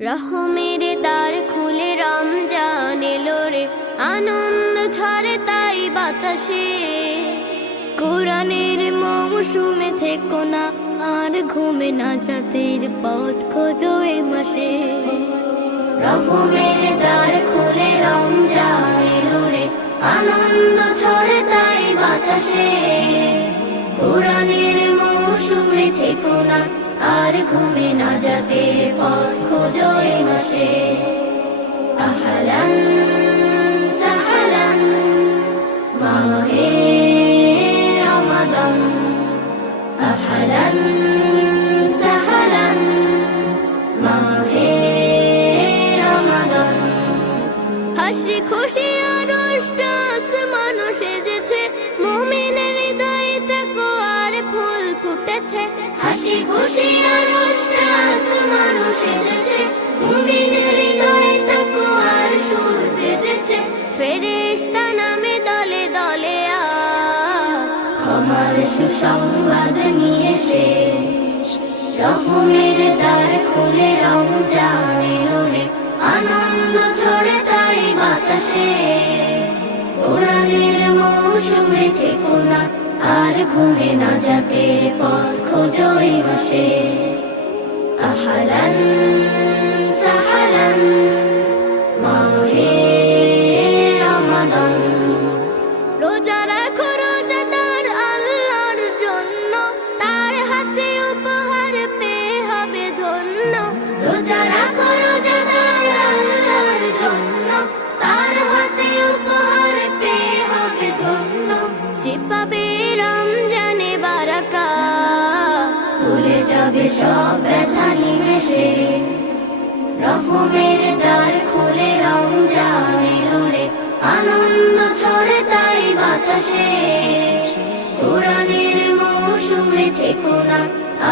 রহমের দ্বার খুলে রমজান এলো রে। আনন্দ ঝরে তাই বাতাসে। কোরআনের মৌসুমে থেকো না, আর ঘুমে না জাতের পথ খোঁজো এ মাসে। রহমের দ্বার খুলে রমজান এলো রে। আনন্দ ছড়ে তাই বাতাসে। কোরআনের মৌসুমে থেকো না আর ঘুমে না যাতে পথ খোঁজো এ মাসে। আহলান সাহলান, মাহে রমাদান। আহলান সাহলান, মাহে রমাদান। হাসি খুশি আরষ্টাস মানুষ ক্ষমার সুসংবাদ নিয়ে সে রহমের দ্বার খুলে রমজান এলো রে আনন্দ ছড়ে তাই বাতাসে। কোরআনের মৌসুমে থেকো না, আর ঘুমে না, যাতে পথ খোঁজই বসে। সব ব্যথা নিমেষে রহমের দ্বার খুলে রমজান এলো রে আনন্দ ছড়ে তাই বাতাসে কোরআনের মৌসুমে থেকো না,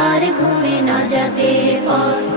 আর ঘুমে না যাতে পথ